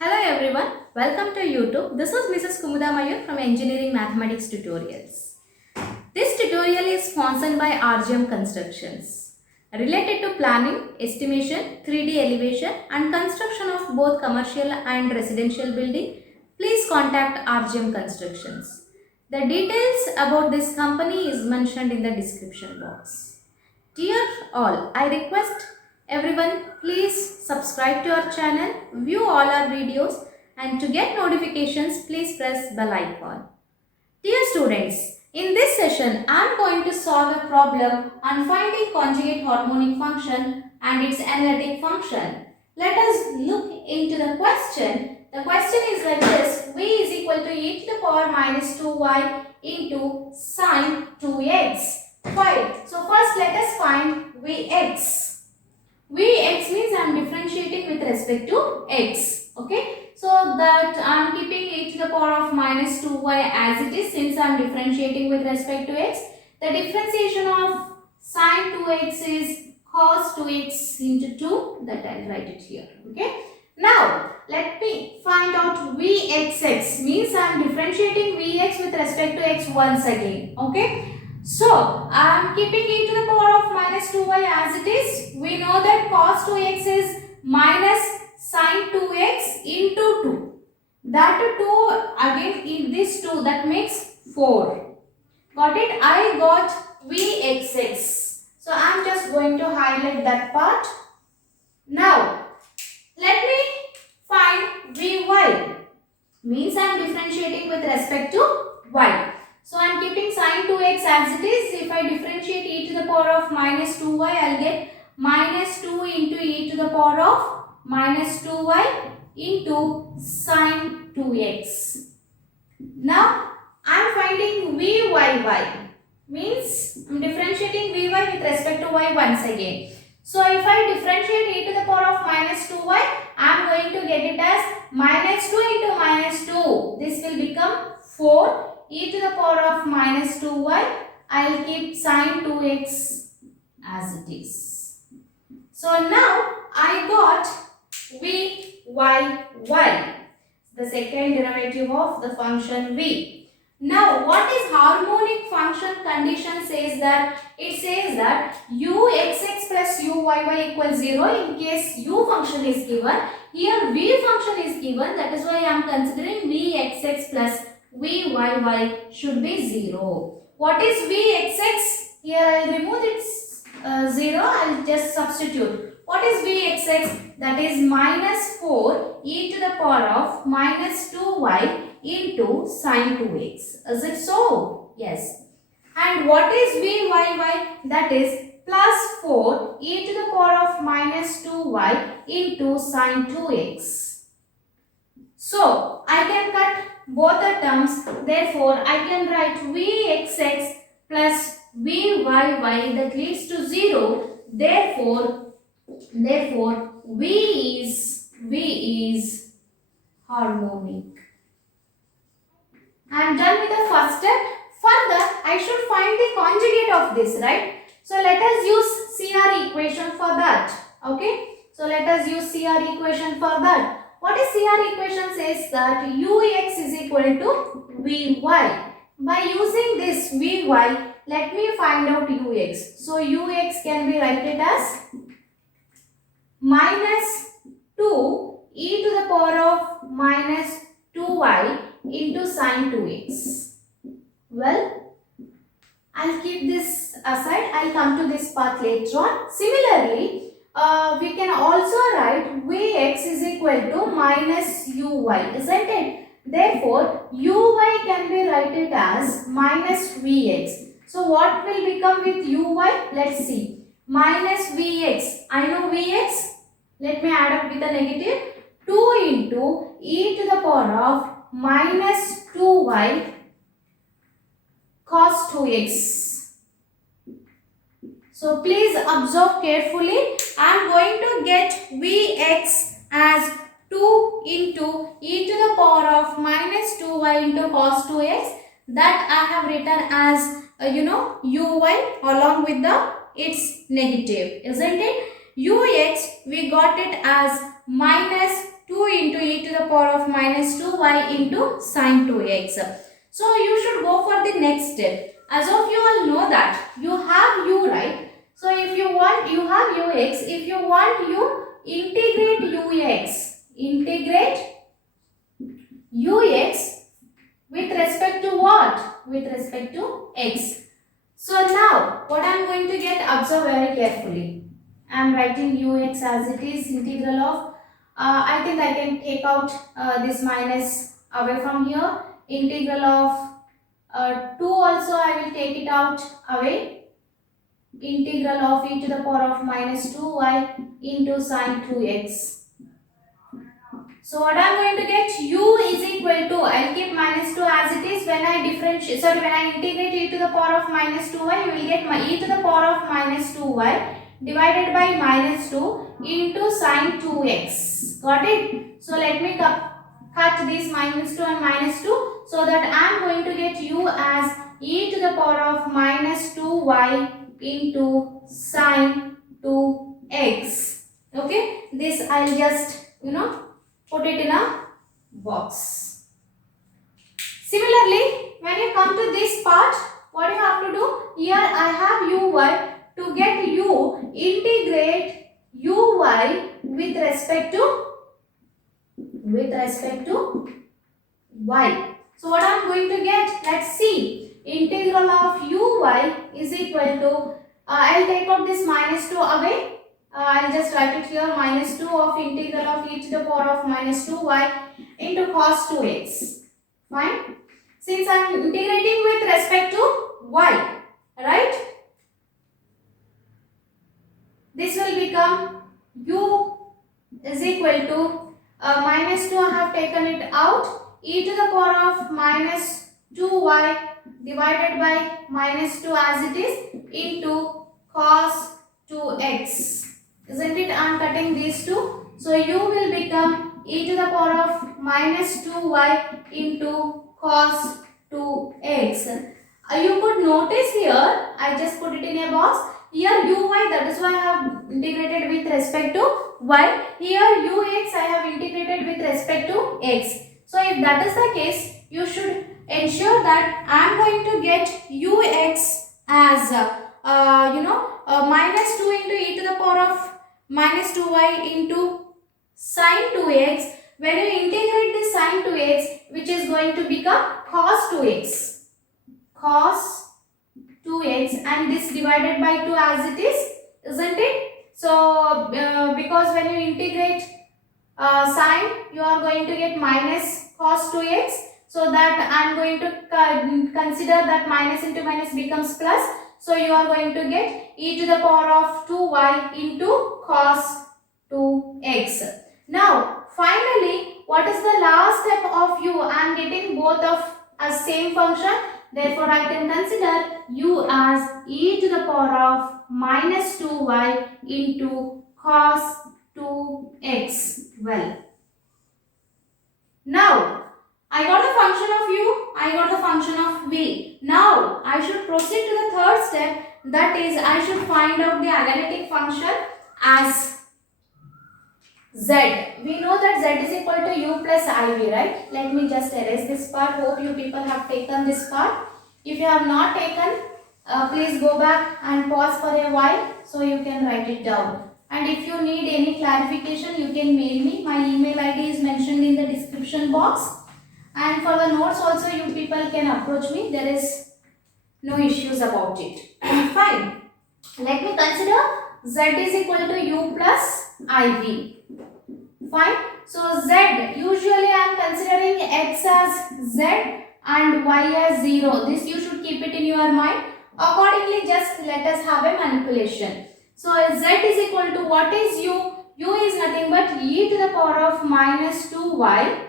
Hello everyone, welcome to YouTube. This is Mrs. Kumuda Mayur from Engineering Mathematics Tutorials. This tutorial is sponsored by RGM Constructions. Related to planning, estimation, 3D elevation and construction of both commercial and residential building, please contact RGM Constructions. The details about this company is mentioned in the description box. Dear all, I request everyone please subscribe to our channel, view all our videos and to get notifications please press bell icon. Dear students, in this session I am going to solve a problem on finding conjugate harmonic function and its analytic function. Let us look into the question. The question is like this: v is equal to e to the power minus 2y into sine 2x. Fine. So first let us find Vx. Vx means I am differentiating with respect to x. Okay. So that I am keeping e to the power of minus 2y as it is since I am differentiating with respect to x. The differentiation of sine 2x is cos 2x into 2. That I will write it here. Okay. Now let me find out Vxx means I am differentiating Vx with respect to x once again. Okay. So, I am keeping e to the power of minus 2y as it is. We know that cos 2x is minus sin 2x into 2. That 2 again in this 2 that makes 4. Got it? I got Vxx. So, I am just going to highlight that part. Now, let me find Vy. Means I am differentiating with respect to y. So, I am keeping sin 2x as it is. If I differentiate e to the power of minus 2y, I will get minus 2 into e to the power of minus 2y into sin 2x. Now, I am finding Vyy. Means I am differentiating Vy with respect to y once again. So, if I differentiate e to the power of minus 2y, I am going to get it as minus 2 into minus 2. This will become 4. E to the power of minus 2y, I will keep sin 2x as it is. So now I got Vyy, the second derivative of the function v. Now what is harmonic function condition says that? It says that uxx plus uyy equals 0 in case u function is given. Here v function is given, that is why I am considering vxx plus Vyy should be 0. What is Vxx? Here I will remove its 0. I will just substitute. What is Vxx? That is minus 4 e to the power of minus 2y into sin 2x. Is it so? Yes. And what is Vyy? That is plus 4 e to the power of minus 2y into sin 2x. So, I can cut both the terms, therefore I can write Vxx plus Vyy that leads to 0. Therefore V is harmonic. I am done with the first step. Further, I should find the conjugate of this, right? So let us use CR equation for that. Okay? So let us use CR equation for that. What is CR equation says that Ux is equal to Vy. By using this Vy, let me find out Ux. So Ux can be written as minus 2 e to the power of minus 2y into sin 2x. Well, I'll keep this aside. I'll come to this part later on. Similarly, we can also write Vx is equal to minus uy, isn't it? Therefore, uy can be written as minus Vx. So, what will become with uy? Let's see. Minus Vx. I know Vx. Let me add up with a negative. 2 into e to the power of minus 2y cos 2x. So please observe carefully. I am going to get Vx as 2 into e to the power of minus 2y into cos 2x. That I have written as uy along with its negative, isn't it? Ux we got it as minus 2 into e to the power of minus 2y into sine 2x. So you should go for the next step. As of you all know that you have u, right? So if you want, you have ux. If you want, you integrate ux. Integrate ux with respect to what? With respect to x. So now what I am going to get, observe very carefully. I am writing ux as it is, integral of, I think I can take out this minus away from here. Integral of 2 also I will take it out away. Integral of e to the power of minus 2y into sine 2x. So what I am going to get, u is equal to, I will keep minus 2 as it is. When I differentiate, sorry, when I integrate e to the power of minus 2y, you will get e to the power of minus 2y divided by minus 2 into sine 2x. Got it? So let me cut this minus 2 and minus 2, so that I am going to get u as e to the power of minus 2y into sine 2x. Okay, this I will just put it in a box. Similarly, when you come to this part, what you have to do, here I have uy. To get u, integrate uy with respect to y. So what I am going to get, let's see. Integral of uy is equal to, I will take out this minus 2 away. I will just write it here, minus 2 of integral of e to the power of minus 2y into cos 2x. Fine. Since I am integrating with respect to y, right? This will become u is equal to minus 2, I have taken it out, e to the power of minus 2y divided by minus 2 as it is into cos 2x. Isn't it? I am cutting these two. So u will become e to the power of minus 2y into cos 2x. You could notice here, I just put it in a box. Here uy, that is why I have integrated with respect to y. Here ux, I have integrated with respect to x. So if that is the case, you should ensure that I am going to get ux as minus 2 into e to the power of minus 2y into sine 2x. When you integrate this sine 2x, which is going to become cos 2x. Cos 2x, and this divided by 2 as it is, isn't it? So because when you integrate sine, you are going to get minus cos 2x. So that I am going to consider that minus into minus becomes plus. So you are going to get e to the power of 2y into cos 2x. Now finally, what is the last step of u? I am getting both of a same function. Therefore, I can consider u as e to the power of minus 2y into cos 2x. Well, now I got the function of u, I got the function of v. Now I should proceed to the third step, that is I should find out the analytic function as z. We know that z is equal to u plus iv, right? Let me just erase this part. Hope you people have taken this part. If you have not taken, please go back and pause for a while so you can write it down. And if you need any clarification, you can mail me. My email ID is mentioned in the description box. And for the notes also, you people can approach me. There is no issues about it. Fine. Let me consider z is equal to u plus iv. Fine. So z, usually I am considering x as z and y as 0. This you should keep it in your mind. Accordingly, just let us have a manipulation. So z is equal to, what is u? U is nothing but e to the power of minus 2y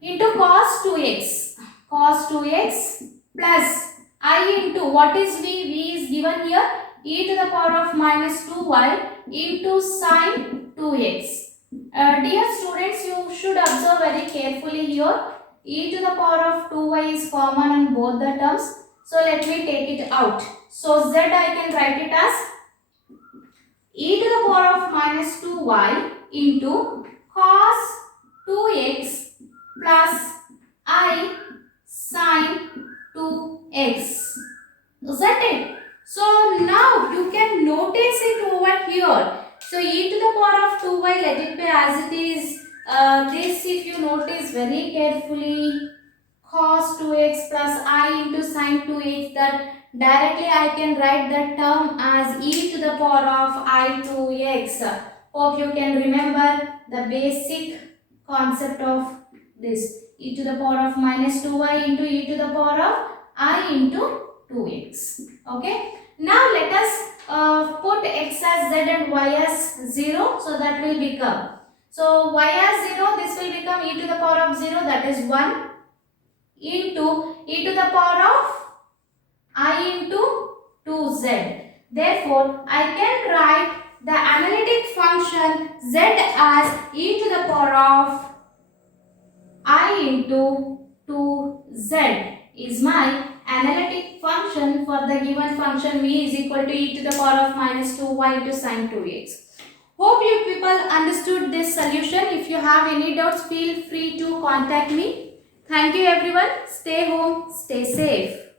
into cos 2x. Cos 2x plus I into, what is v? V is given here, e to the power of minus 2y into sine 2x. Dear students, you should observe very carefully here. E to the power of 2y is common in both the terms. So let me take it out. So z I can write it as e to the power of minus 2y into cos 2x plus I sin 2x. Isn't it? So now you can notice it over here. So e to the power of 2y, let it be as it is. This, if you notice very carefully, cos 2x plus I into sin 2x, that directly I can write that term as e to the power of I 2x. Hope you can remember the basic concept of this. E to the power of minus 2y into e to the power of I into 2x. Okay. Now let us put x as z and y as 0. So that will become. So y as 0, this will become e to the power of 0, that is 1, into e to the power of I into 2z. Therefore, I can write the analytic function z as e to the power of I into 2z is my analytic function for the given function v is equal to e to the power of minus 2y into sin 2x. Hope you people understood this solution. If you have any doubts, feel free to contact me. Thank you everyone. Stay home, stay safe.